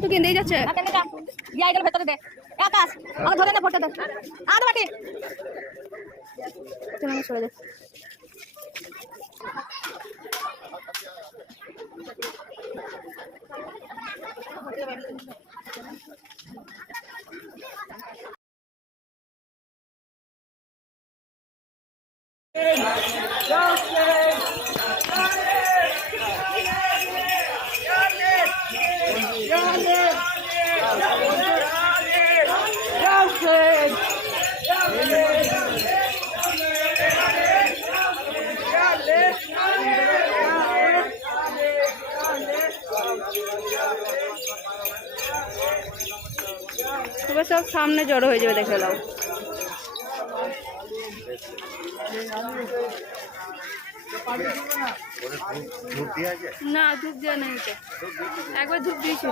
তুই কিনতে যাচ্ছে ভেতরে দে আকাশ আমার ধরে না ফটো দে আদা বাটি তুমি সরে দে তবে সব সামনে জড়ো হয়ে যাবে দেখে নাও না ধূপ দেওয়া নেই একবার ধূপ দিয়েছি